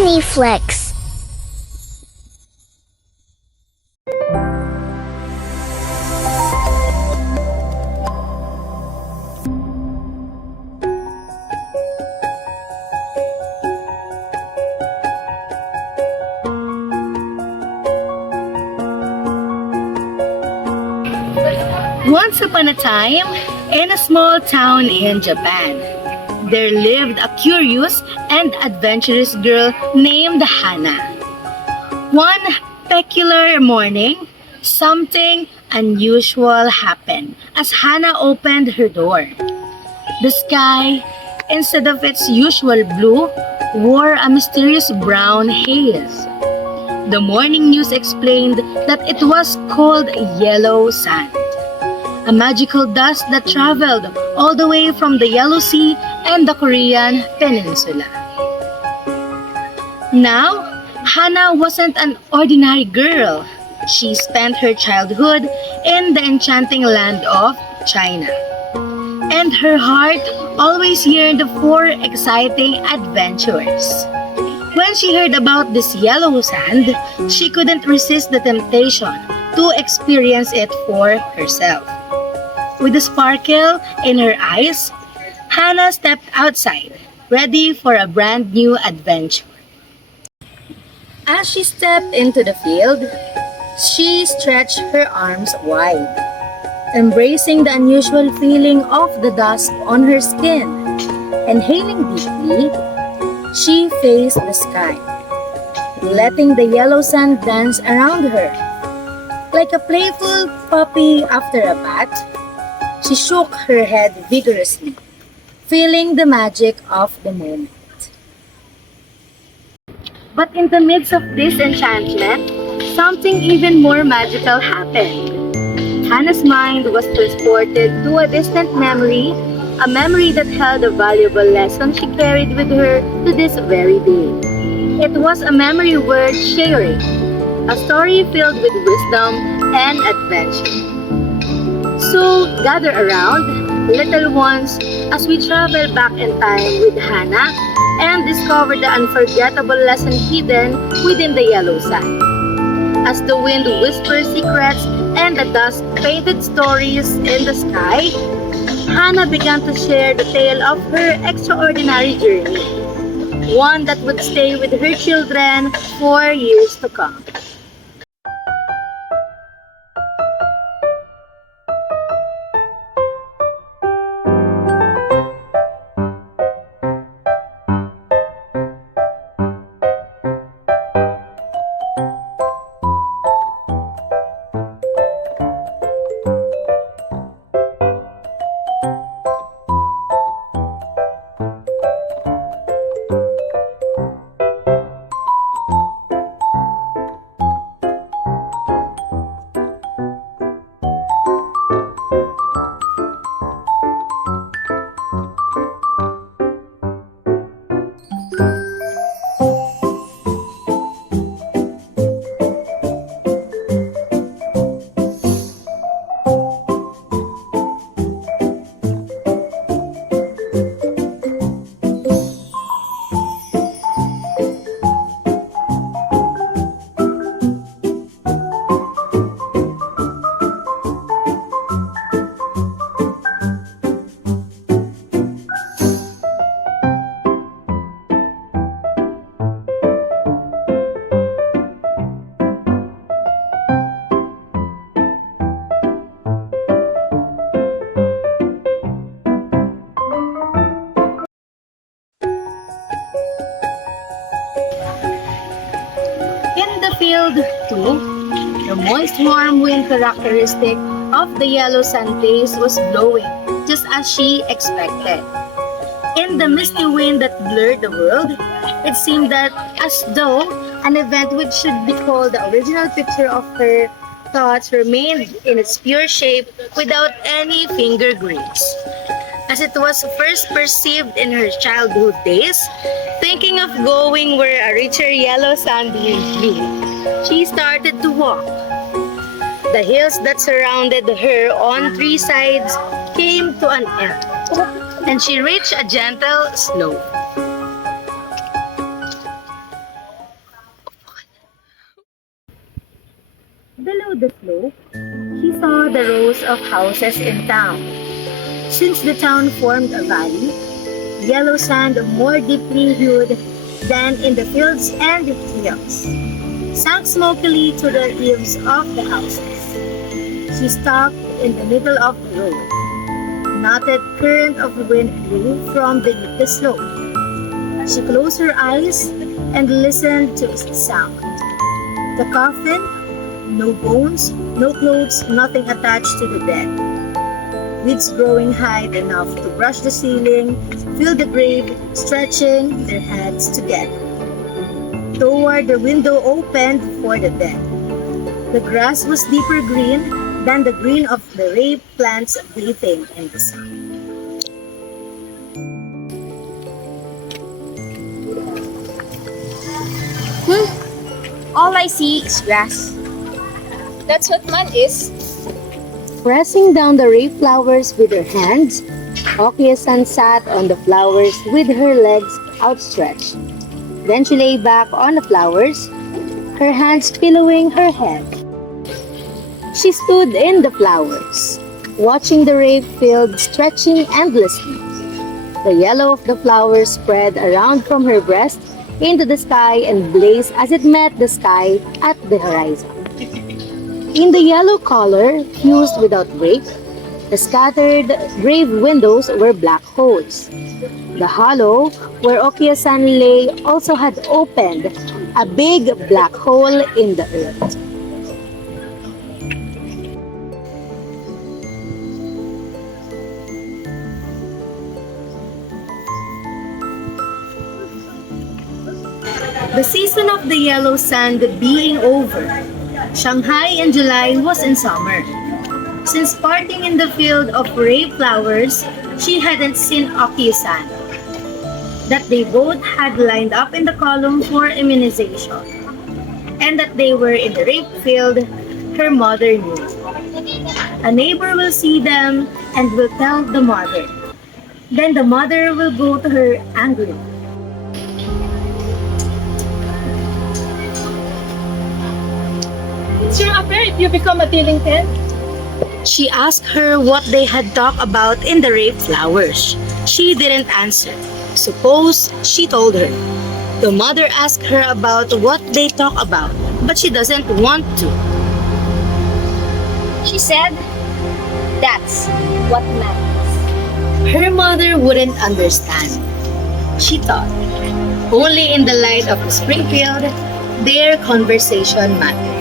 Disney Flicks. Once upon a time, in a small town in Japan, there lived a curious and adventurous girl named Hana. One peculiar morning, something unusual happened as Hana opened her door. The sky, instead of its usual blue, wore a mysterious brown haze. The morning news explained that it was called yellow sand, a magical dust that traveled all the way from the Yellow Sea and the Korean Peninsula. Now, Hana wasn't an ordinary girl. She spent her childhood in the enchanting land of China, and her heart always yearned for exciting adventures. When she heard about this yellow sand, she couldn't resist the temptation to experience it for herself. With a sparkle in her eyes, Hana stepped outside, ready for a brand new adventure. As she stepped into the field, she stretched her arms wide, embracing the unusual feeling of the dust on her skin. Inhaling deeply, she faced the sky, letting the yellow sand dance around her. Like a playful puppy after a bath, she shook her head vigorously, feeling the magic of the moment. But in the midst of this enchantment, something even more magical happened. Hannah's mind was transported to a distant memory, a memory that held a valuable lesson she carried with her to this very day. It was a memory worth sharing, a story filled with wisdom and adventure. So, gather around, little ones, as we travel back in time with Hannah and discover the unforgettable lesson hidden within the yellow sand. As the wind whispers secrets and the dust painted stories in the sky, Hannah began to share the tale of her extraordinary journey, one that would stay with her children for years to come. In the field, too, the moist, warm wind characteristic of the yellow sand place was blowing, just as she expected. In the misty wind that blurred the world, it seemed that as though an event which should be called the original picture of her thoughts remained in its pure shape without any finger grace. As it was first perceived in her childhood days, thinking of going where a richer yellow sand wind blew, she started to walk. The hills that surrounded her on three sides came to an end, and she reached a gentle slope. of houses in town. Since the town formed a valley, yellow sand more deeply hued than in the fields and hills sank smokily to the eaves of the houses. She stopped in the middle of the road. Knotted current of wind blew from beneath the slope. She closed her eyes and listened to its sound. The coffin, no bones, no clothes, nothing attached to the dead. Weeds growing high enough to brush the ceiling filled the grave, stretching their hands together. Toward the window opened for the dead. The grass was deeper green than the green of the rape plants breathing in the sun. All I see is grass. That's what man is. Pressing down the rape flowers with her hands, Okiya-san sat on the flowers with her legs outstretched. Then she lay back on the flowers, her hands pillowing her head. She stood in the flowers, watching the rape field stretching endlessly. The yellow of the flowers spread around from her breast into the sky and blazed as it met the sky at the horizon. In the yellow color, fused without break, the scattered grave windows were black holes. The hollow where Okiya-san lay also had opened a big black hole in the earth. The season of the yellow sand being over, Shanghai in July was in summer. Since parting in the field of rape flowers, she hadn't seen Okiya-san. That they both had lined up in the column for immunization, and that they were in the rape field, her mother knew. A neighbor will see them and will tell the mother. Then the mother will go to her angrily. It's your affair if you become a delinquent. She asked her what they had talked about in the rape flowers. She didn't answer. Suppose she told her. The mother asked her about what they talk about, but she doesn't want to. She said, that's what matters. Her mother wouldn't understand. She thought. Only in the light of the Springfield, their conversation mattered.